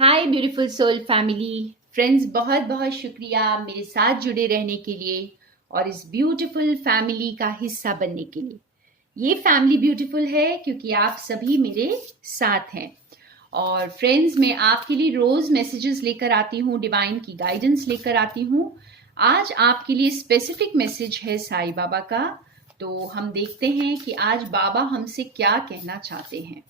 हाय beautiful soul family friends, बहुत बहुत शुक्रिया मेरे साथ जुड़े रहने के लिए और इस ब्यूटीफुल फैमिली का हिस्सा बनने के लिए। ये फैमिली ब्यूटीफुल है क्योंकि आप सभी मेरे साथ हैं। और फ्रेंड्स, मैं आपके लिए रोज मैसेजेस लेकर आती हूँ, डिवाइन की गाइडेंस लेकर आती हूँ। आज आपके लिए स्पेसिफिक मैसेज है साईं बाबा का। तो हम देखते हैं कि आज बाबा हमसे क्या कहना चाहते हैं,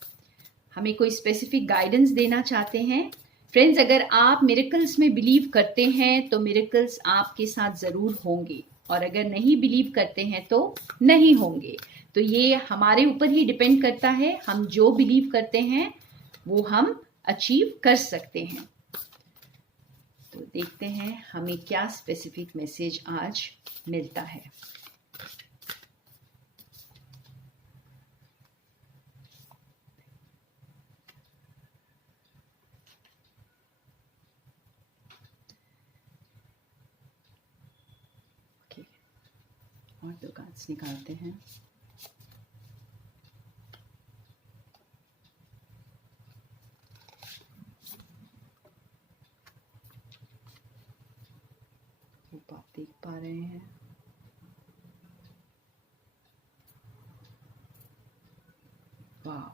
हमें कोई स्पेसिफिक गाइडेंस देना चाहते हैं। फ्रेंड्स, अगर आप मिरेकल्स में बिलीव करते हैं तो मिरेकल्स आपके साथ ज़रूर होंगे, और अगर नहीं बिलीव करते हैं तो नहीं होंगे। तो ये हमारे ऊपर ही डिपेंड करता है, हम जो बिलीव करते हैं वो हम अचीव कर सकते हैं। तो देखते हैं हमें क्या स्पेसिफिक मैसेज आज मिलता है। और दो कार्ड्स निकालते हैं। आप देख पा रहे हैं, वाह।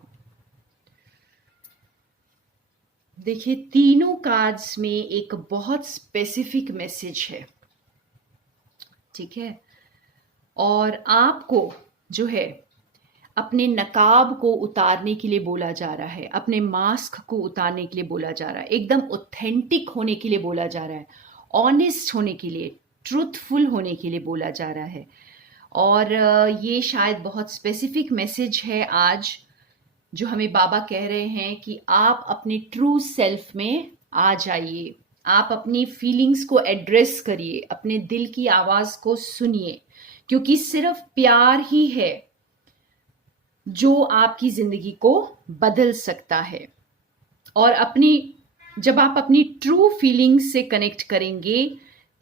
देखिए, तीनों कार्ड्स में एक बहुत स्पेसिफिक मैसेज है, ठीक है। और आपको जो है अपने नकाब को उतारने के लिए बोला जा रहा है, अपने मास्क को उतारने के लिए बोला जा रहा है, एकदम ऑथेंटिक होने के लिए बोला जा रहा है, ऑनेस्ट होने के लिए, ट्रूथफुल होने के लिए बोला जा रहा है। और ये शायद बहुत स्पेसिफिक मैसेज है आज, जो हमें बाबा कह रहे हैं कि आप अपने ट्रू सेल्फ में आ जाइए, आप अपनी फीलिंग्स को एड्रेस करिए, अपने दिल की आवाज को सुनिए, क्योंकि सिर्फ प्यार ही है जो आपकी जिंदगी को बदल सकता है। और जब आप अपनी ट्रू फीलिंग्स से कनेक्ट करेंगे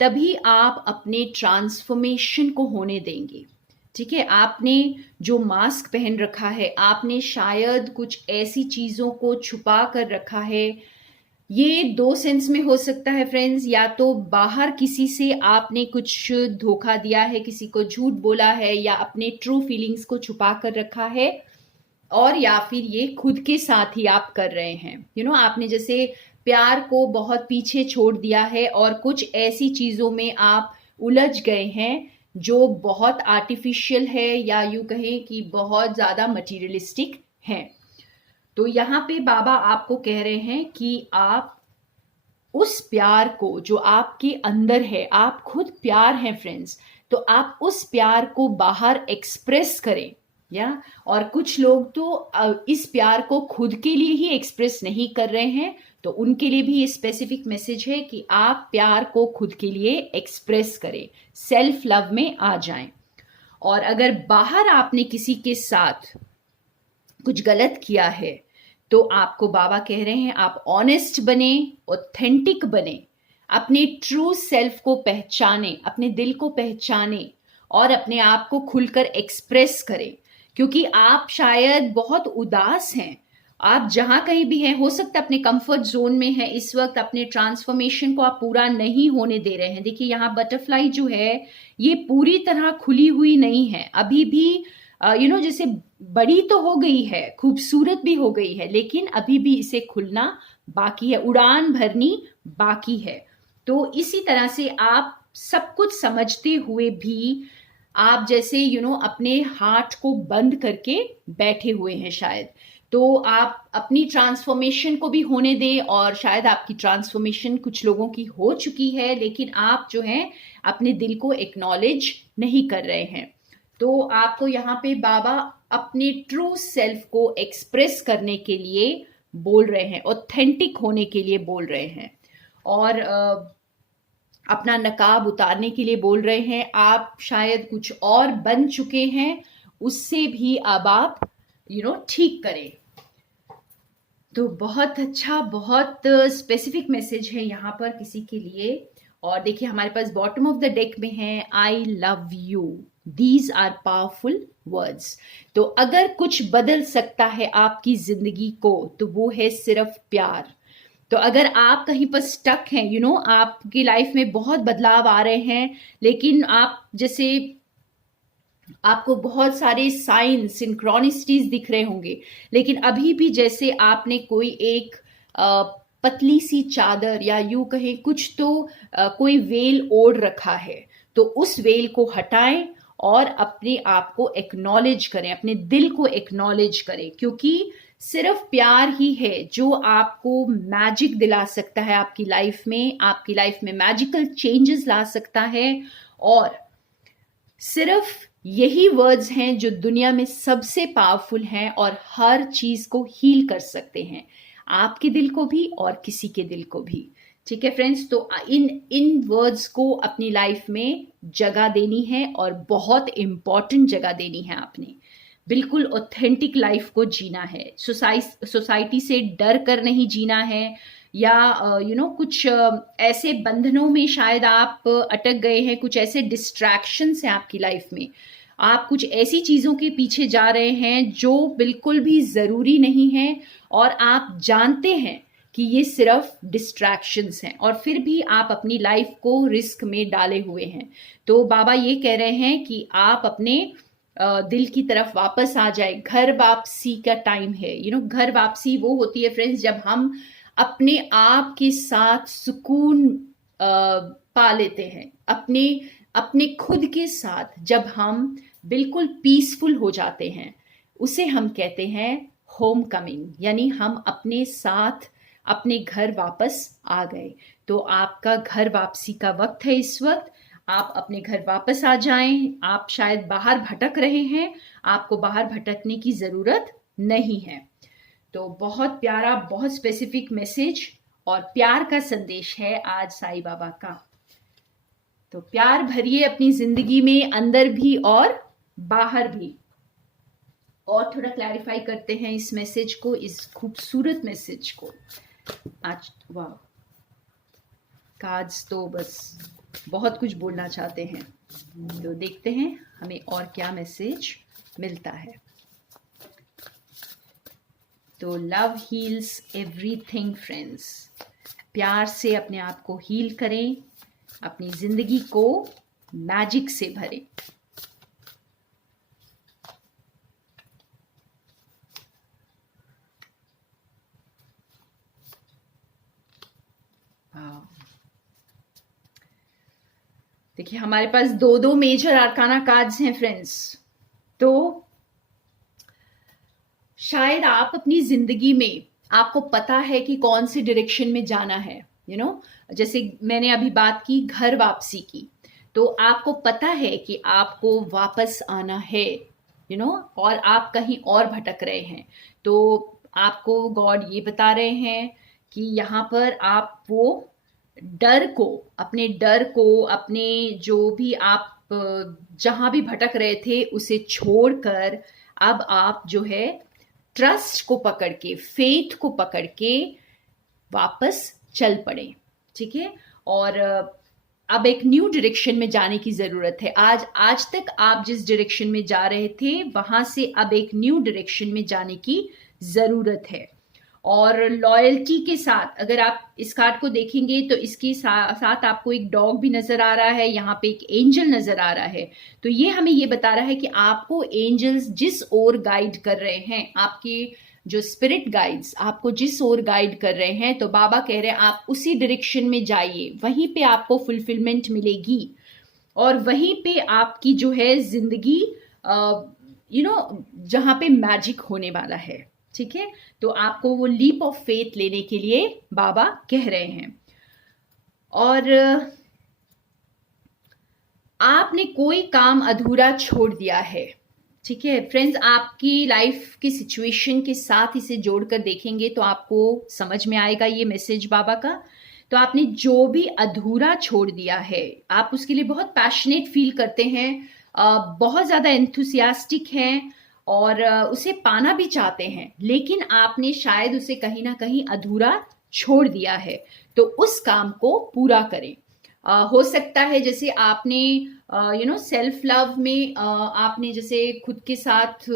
तभी आप अपने ट्रांसफॉर्मेशन को होने देंगे, ठीक है। आपने जो मास्क पहन रखा है, आपने शायद कुछ ऐसी चीजों को छुपा कर रखा है। ये दो सेंस में हो सकता है फ्रेंड्स, या तो बाहर किसी से आपने कुछ धोखा दिया है, किसी को झूठ बोला है, या अपने ट्रू फीलिंग्स को छुपा कर रखा है, और या फिर ये खुद के साथ ही आप कर रहे हैं। आपने जैसे प्यार को बहुत पीछे छोड़ दिया है और कुछ ऐसी चीजों में आप उलझ गए हैं जो बहुत आर्टिफिशियल है, या यूं कहें कि बहुत ज्यादा मटीरियलिस्टिक है। तो यहाँ पे बाबा आपको कह रहे हैं कि आप उस प्यार को जो आपके अंदर है, आप खुद प्यार हैं फ्रेंड्स, तो आप उस प्यार को बाहर एक्सप्रेस करें। और कुछ लोग तो इस प्यार को खुद के लिए ही एक्सप्रेस नहीं कर रहे हैं, तो उनके लिए भी ये स्पेसिफिक मैसेज है कि आप प्यार को खुद के लिए एक्सप्रेस करें, सेल्फ लव में आ जाएं। और अगर बाहर आपने किसी के साथ कुछ गलत किया है तो आपको बाबा कह रहे हैं आप ऑनेस्ट बने, ऑथेंटिक बने, अपने ट्रू सेल्फ को पहचाने, अपने दिल को पहचाने और अपने आप को खुलकर एक्सप्रेस करें। क्योंकि आप शायद बहुत उदास हैं, आप जहां कहीं भी हैं, हो सकता है अपने कंफर्ट जोन में है इस वक्त, अपने ट्रांसफॉर्मेशन को आप पूरा नहीं होने दे रहे हैं। देखिए, यहाँ बटरफ्लाई जो है ये पूरी तरह खुली हुई नहीं है अभी भी। जैसे बड़ी तो हो गई है, खूबसूरत भी हो गई है, लेकिन अभी भी इसे खुलना बाकी है, उड़ान भरनी बाकी है। तो इसी तरह से आप सब कुछ समझते हुए भी आप जैसे अपने हार्ट को बंद करके बैठे हुए हैं शायद। तो आप अपनी ट्रांसफॉर्मेशन को भी होने दें, और शायद आपकी ट्रांसफॉर्मेशन कुछ लोगों की हो चुकी है, लेकिन आप जो है अपने दिल को एक्नॉलेज नहीं कर रहे हैं। तो आपको यहाँ पे बाबा अपने ट्रू सेल्फ को एक्सप्रेस करने के लिए बोल रहे हैं, ऑथेंटिक होने के लिए बोल रहे हैं, और अपना नकाब उतारने के लिए बोल रहे हैं। आप शायद कुछ और बन चुके हैं, उससे भी अब आप ठीक करें। तो बहुत अच्छा, बहुत स्पेसिफिक मैसेज है यहाँ पर किसी के लिए। और देखिए, हमारे पास बॉटम ऑफ द डेक में है I love you, these are powerful words. तो अगर कुछ बदल सकता है आपकी जिंदगी को तो वो है सिर्फ प्यार। तो अगर आप कहीं पर स्टक हैं, आपकी लाइफ में बहुत बदलाव आ रहे हैं, लेकिन आप जैसे आपको बहुत सारे साइन सिंक्रोनिसिटीज दिख रहे होंगे, लेकिन अभी भी जैसे आपने कोई एक पतली सी चादर या यूं कहें कुछ तो कोई वेल ओढ़ रखा है, तो उस वेल को हटाएं और अपने आप को एक्नॉलेज करें, अपने दिल को एक्नॉलेज करें, क्योंकि सिर्फ प्यार ही है जो आपको मैजिक दिला सकता है आपकी लाइफ में मैजिकल चेंजेस ला सकता है। और सिर्फ यही वर्ड्स हैं जो दुनिया में सबसे पावरफुल हैं और हर चीज को हील कर सकते हैं, आपके दिल को भी और किसी के दिल को भी। ठीक है फ्रेंड्स, तो इन वर्ड्स को अपनी लाइफ में जगह देनी है और बहुत इंपॉर्टेंट जगह देनी है। आपने बिल्कुल ऑथेंटिक लाइफ को जीना है, सोसाइटी से डर कर नहीं जीना है, या कुछ ऐसे बंधनों में शायद आप अटक गए हैं, कुछ ऐसे डिस्ट्रैक्शंस हैं आपकी लाइफ में, आप कुछ ऐसी चीजों के पीछे जा रहे हैं जो बिल्कुल भी जरूरी नहीं है, और आप जानते हैं कि ये सिर्फ डिस्ट्रैक्शंस हैं, और फिर भी आप अपनी लाइफ को रिस्क में डाले हुए हैं। तो बाबा ये कह रहे हैं कि आप अपने दिल की तरफ वापस आ जाए। घर वापसी का टाइम है। घर वापसी वो होती है फ्रेंड्स जब हम अपने आप के साथ सुकून पा लेते हैं, अपने खुद के साथ जब हम बिल्कुल पीसफुल हो जाते हैं, उसे हम कहते हैं होम कमिंग, यानी हम अपने साथ अपने घर वापस आ गए। तो आपका घर वापसी का वक्त है इस वक्त, आप अपने घर वापस आ जाएं। आप शायद बाहर भटक रहे हैं, आपको बाहर भटकने की जरूरत नहीं है। तो बहुत प्यारा, बहुत स्पेसिफिक मैसेज और प्यार का संदेश है आज साईं बाबा का। तो प्यार भरिए अपनी जिंदगी में, अंदर भी और बाहर भी। और थोड़ा क्लैरिफाई करते हैं इस मैसेज को, इस खूबसूरत मैसेज को। आज वाह, कार्ड्स तो बस बहुत कुछ बोलना चाहते हैं, तो देखते हैं हमें और क्या मैसेज मिलता है। तो लव हील्स एवरीथिंग फ्रेंड्स, प्यार से अपने आप को हील करें, अपनी जिंदगी को मैजिक से भरें। देखिए हमारे पास दो मेजर आर्काना कार्ड्स हैं फ्रेंड्स। तो शायद आप अपनी जिंदगी में, आपको पता है कि कौन सी डायरेक्शन में जाना है। जैसे मैंने अभी बात की घर वापसी की, तो आपको पता है कि आपको वापस आना है, और आप कहीं और भटक रहे हैं। तो आपको गॉड ये बता रहे हैं कि यहाँ पर आप वो डर को, अपने जो भी आप जहां भी भटक रहे थे उसे छोड़कर अब आप जो है ट्रस्ट को पकड़ के, फेथ को पकड़ के वापस चल पड़े। ठीक है, और अब एक न्यू डायरेक्शन में जाने की जरूरत है। आज तक आप जिस डायरेक्शन में जा रहे थे वहां से अब एक न्यू डायरेक्शन में जाने की जरूरत है। और लॉयल्टी के साथ अगर आप इस कार्ड को देखेंगे तो इसके साथ आपको एक डॉग भी नजर आ रहा है, यहाँ पे एक एंजल नजर आ रहा है। तो ये हमें ये बता रहा है कि आपको एंजल्स जिस ओर गाइड कर रहे हैं, आपके जो स्पिरिट गाइड्स आपको जिस ओर गाइड कर रहे हैं, तो बाबा कह रहे हैं आप उसी डायरेक्शन में जाइए, वहीं पे आपको फुलफिलमेंट मिलेगी और वहीं पे आपकी जो है जिंदगी जहां पे मैजिक होने वाला है। ठीक है, तो आपको वो लीप ऑफ फेथ लेने के लिए बाबा कह रहे हैं। और आपने कोई काम अधूरा छोड़ दिया है। ठीक है फ्रेंड्स, आपकी लाइफ की सिचुएशन के साथ इसे जोड़कर देखेंगे तो आपको समझ में आएगा ये मैसेज बाबा का। तो आपने जो भी अधूरा छोड़ दिया है, आप उसके लिए बहुत पैशनेट फील करते हैं, बहुत ज्यादा एंथुसियास्टिक हैं और उसे पाना भी चाहते हैं, लेकिन आपने शायद उसे कहीं ना कहीं अधूरा छोड़ दिया है। तो उस काम को पूरा करें। हो सकता है जैसे आपने सेल्फ लव में आपने जैसे खुद के साथ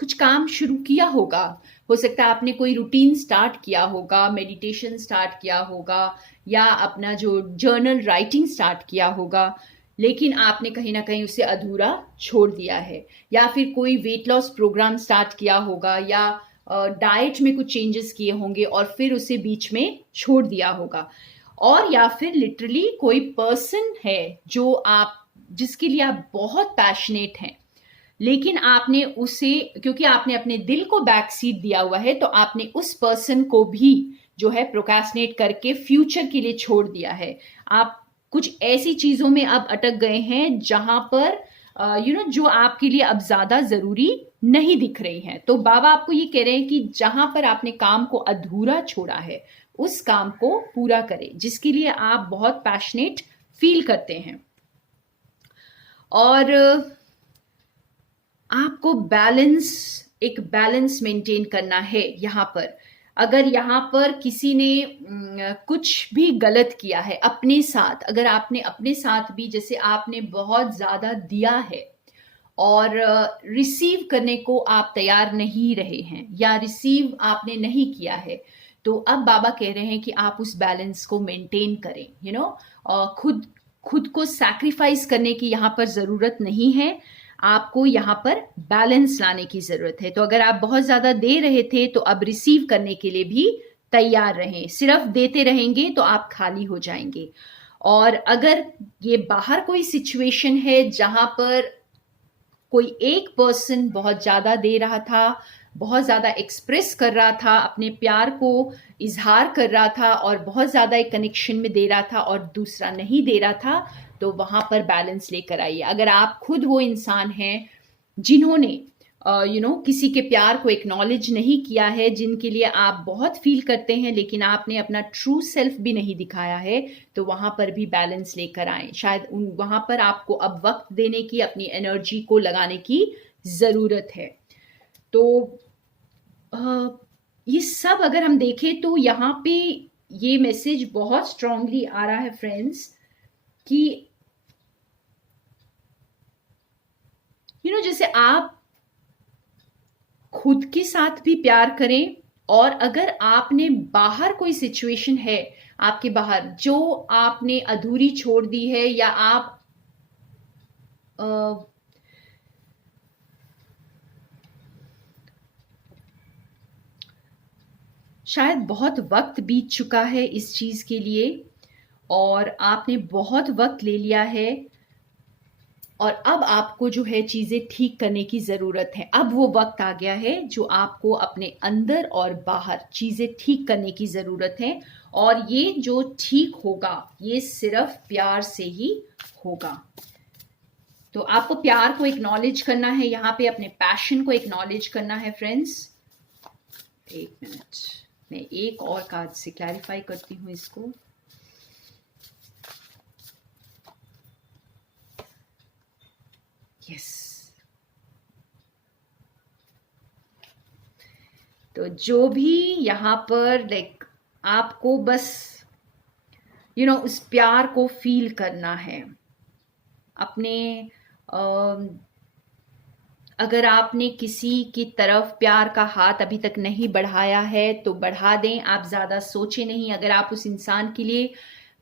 कुछ काम शुरू किया होगा, हो सकता है आपने कोई रूटीन स्टार्ट किया होगा, मेडिटेशन स्टार्ट किया होगा या अपना जो जर्नल राइटिंग स्टार्ट किया होगा, लेकिन आपने कहीं ना कहीं उसे अधूरा छोड़ दिया है। या फिर कोई वेट लॉस प्रोग्राम स्टार्ट किया होगा या डाइट में कुछ चेंजेस किए होंगे और फिर उसे बीच में छोड़ दिया होगा। और या फिर लिटरली कोई पर्सन है जो आप जिसके लिए आप बहुत पैशनेट हैं, लेकिन आपने उसे, क्योंकि आपने अपने दिल को बैक सीट दिया हुआ है, तो आपने उस पर्सन को भी जो है प्रोक्रेस्टिनेट करके फ्यूचर के लिए छोड़ दिया है। आप कुछ ऐसी चीजों में अब अटक गए हैं जहां पर जो आपके लिए अब ज्यादा जरूरी नहीं दिख रही हैं। तो बाबा आपको ये कह रहे हैं कि जहां पर आपने काम को अधूरा छोड़ा है उस काम को पूरा करें जिसके लिए आप बहुत पैशनेट फील करते हैं। और आपको एक बैलेंस मेंटेन करना है यहाँ पर। अगर यहाँ पर किसी ने कुछ भी गलत किया है अपने साथ, अगर आपने अपने साथ भी, जैसे आपने बहुत ज्यादा दिया है और रिसीव करने को आप तैयार नहीं रहे हैं या रिसीव आपने नहीं किया है, तो अब बाबा कह रहे हैं कि आप उस बैलेंस को मेंटेन करें। खुद को सैक्रिफाइस करने की यहाँ पर जरूरत नहीं है, आपको यहाँ पर बैलेंस लाने की जरूरत है। तो अगर आप बहुत ज्यादा दे रहे थे तो अब रिसीव करने के लिए भी तैयार रहें। सिर्फ देते रहेंगे तो आप खाली हो जाएंगे। और अगर ये बाहर कोई सिचुएशन है जहां पर कोई एक पर्सन बहुत ज्यादा दे रहा था, बहुत ज्यादा एक्सप्रेस कर रहा था, अपने प्यार को इजहार कर रहा था और बहुत ज्यादा एक कनेक्शन में दे रहा था और दूसरा नहीं दे रहा था, तो वहां पर बैलेंस लेकर आइए। अगर आप खुद वो इंसान हैं जिन्होंने किसी के प्यार को एक्नॉलेज नहीं किया है, जिनके लिए आप बहुत फील करते हैं लेकिन आपने अपना ट्रू सेल्फ भी नहीं दिखाया है, तो वहां पर भी बैलेंस लेकर आए। शायद वहां पर आपको अब वक्त देने की, अपनी एनर्जी को लगाने की जरूरत है। तो ये सब अगर हम देखें तो यहाँ पे ये मैसेज बहुत स्ट्रांगली आ रहा है फ्रेंड्स कि जैसे आप खुद के साथ भी प्यार करें, और अगर आपने बाहर कोई सिचुएशन है आपके बाहर जो आपने अधूरी छोड़ दी है या आप शायद बहुत वक्त बीत चुका है इस चीज के लिए और आपने बहुत वक्त ले लिया है और अब आपको जो है चीजें ठीक करने की जरूरत है। अब वो वक्त आ गया है जो आपको अपने अंदर और बाहर चीजें ठीक करने की जरूरत है, और ये जो ठीक होगा ये सिर्फ प्यार से ही होगा। तो आपको प्यार को एक्नॉलेज करना है, यहाँ पे अपने पैशन को एक्नॉलेज करना है फ्रेंड्स। एक मिनट, मैं एक और कार्ड से क्लैरिफाई करती हूँ इसको। यस, तो जो भी यहाँ पर आपको बस उस प्यार को फील करना है अपने। अगर आपने किसी की तरफ प्यार का हाथ अभी तक नहीं बढ़ाया है तो बढ़ा दें, आप ज्यादा सोचे नहीं। अगर आप उस इंसान के लिए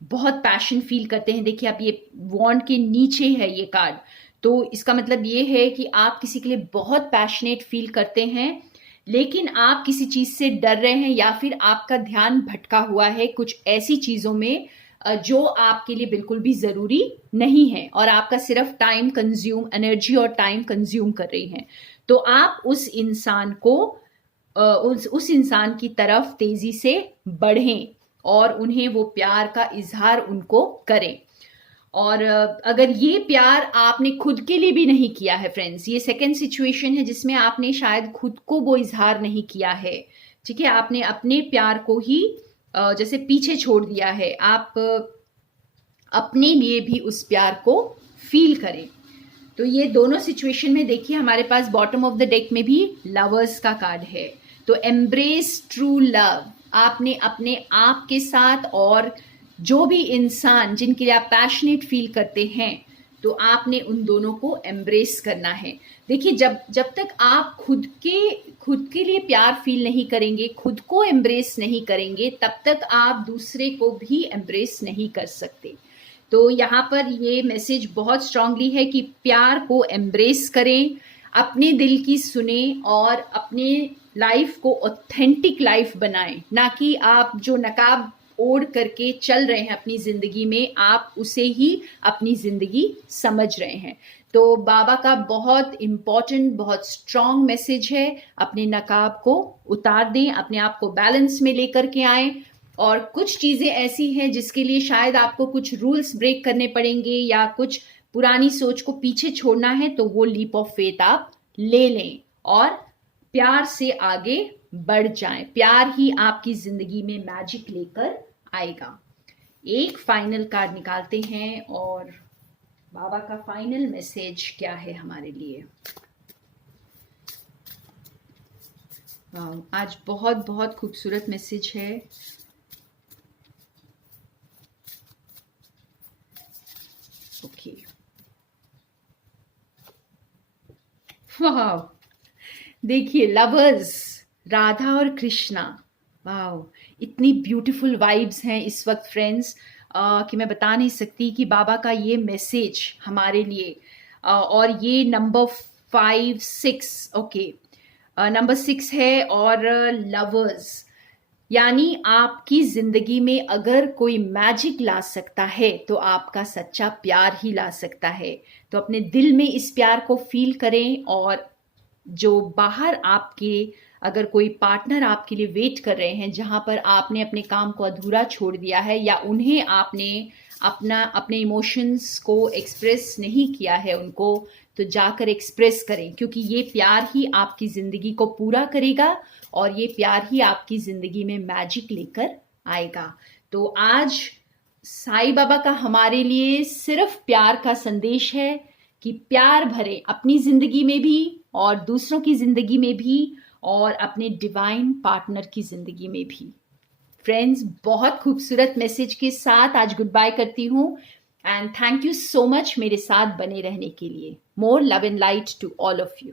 बहुत पैशन फील करते हैं, देखिए आप ये वॉन्ड के नीचे है ये कार्ड, तो इसका मतलब ये है कि आप किसी के लिए बहुत पैशनेट फील करते हैं लेकिन आप किसी चीज से डर रहे हैं या फिर आपका ध्यान भटका हुआ है कुछ ऐसी चीजों में जो आपके लिए बिल्कुल भी जरूरी नहीं है और आपका सिर्फ टाइम कंज्यूम, एनर्जी और टाइम कंज्यूम कर रही हैं। तो आप उस इंसान को उस इंसान की तरफ तेजी से बढ़ें और उन्हें वो प्यार का इजहार उनको करें। और अगर ये प्यार आपने खुद के लिए भी नहीं किया है फ्रेंड्स, ये सेकंड सिचुएशन है जिसमें आपने शायद खुद को वो इजहार नहीं किया है, ठीक है, आपने अपने प्यार को ही जैसे पीछे छोड़ दिया है। आप अपने लिए भी उस प्यार को फील करें। तो ये दोनों सिचुएशन में देखिए हमारे पास बॉटम ऑफ द डेक में भी लवर्स का कार्ड है। तो एम्ब्रेस ट्रू लव, आपने अपने आप के साथ और जो भी इंसान जिनके लिए आप पैशनेट फील करते हैं, तो आपने उन दोनों को एम्ब्रेस करना है। देखिए, जब तक आप खुद के लिए प्यार फील नहीं करेंगे, खुद को एम्ब्रेस नहीं करेंगे, तब तक आप दूसरे को भी एम्ब्रेस नहीं कर सकते। तो यहाँ पर ये मैसेज बहुत स्ट्रांगली है कि प्यार को एम्ब्रेस करें, अपने दिल की सुने और अपने लाइफ को ऑथेंटिक लाइफ बनाएं, ना कि आप जो नकाब ओढ़ करके चल रहे हैं अपनी जिंदगी में, आप उसे ही अपनी जिंदगी समझ रहे हैं। तो बाबा का बहुत इम्पॉर्टेंट, बहुत स्ट्रांग मैसेज है, अपने नकाब को उतार दें, अपने आप को बैलेंस में लेकर के आएं। और कुछ चीजें ऐसी हैं जिसके लिए शायद आपको कुछ रूल्स ब्रेक करने पड़ेंगे या कुछ पुरानी सोच को पीछे छोड़ना है, तो वो लीप ऑफ फेथ आप ले लें और प्यार से आगे बढ़ जाएं। प्यार ही आपकी जिंदगी में मैजिक लेकर आएगा। एक फाइनल कार्ड निकालते हैं और बाबा का फाइनल मैसेज क्या है हमारे लिए। आज बहुत बहुत खूबसूरत मैसेज है। ओके, वाह, देखिए लवर्स, राधा और कृष्णा, वाह, इतनी ब्यूटीफुल वाइब्स हैं इस वक्त फ्रेंड्स कि मैं बता नहीं सकती कि बाबा का ये मैसेज हमारे लिए और ये नंबर 5-6, ओके, नंबर 6 है और लवर्स, यानी आपकी जिंदगी में अगर कोई मैजिक ला सकता है तो आपका सच्चा प्यार ही ला सकता है। तो अपने दिल में इस प्यार को फील करें और जो बाहर आपके अगर कोई पार्टनर आपके लिए वेट कर रहे हैं, जहां पर आपने अपने काम को अधूरा छोड़ दिया है या उन्हें आपने अपने इमोशंस को एक्सप्रेस नहीं किया है उनको, तो जाकर एक्सप्रेस करें, क्योंकि ये प्यार ही आपकी जिंदगी को पूरा करेगा और ये प्यार ही आपकी जिंदगी में मैजिक लेकर आएगा। तो आज साईं बाबा का हमारे लिए सिर्फ प्यार का संदेश है कि प्यार भरे अपनी जिंदगी में भी और दूसरों की जिंदगी में भी और अपने डिवाइन पार्टनर की जिंदगी में भी। फ्रेंड्स, बहुत खूबसूरत मैसेज के साथ आज गुड बाय करती हूँ and thank you so much मेरे साथ बने रहने के लिए। More love and light to all of you.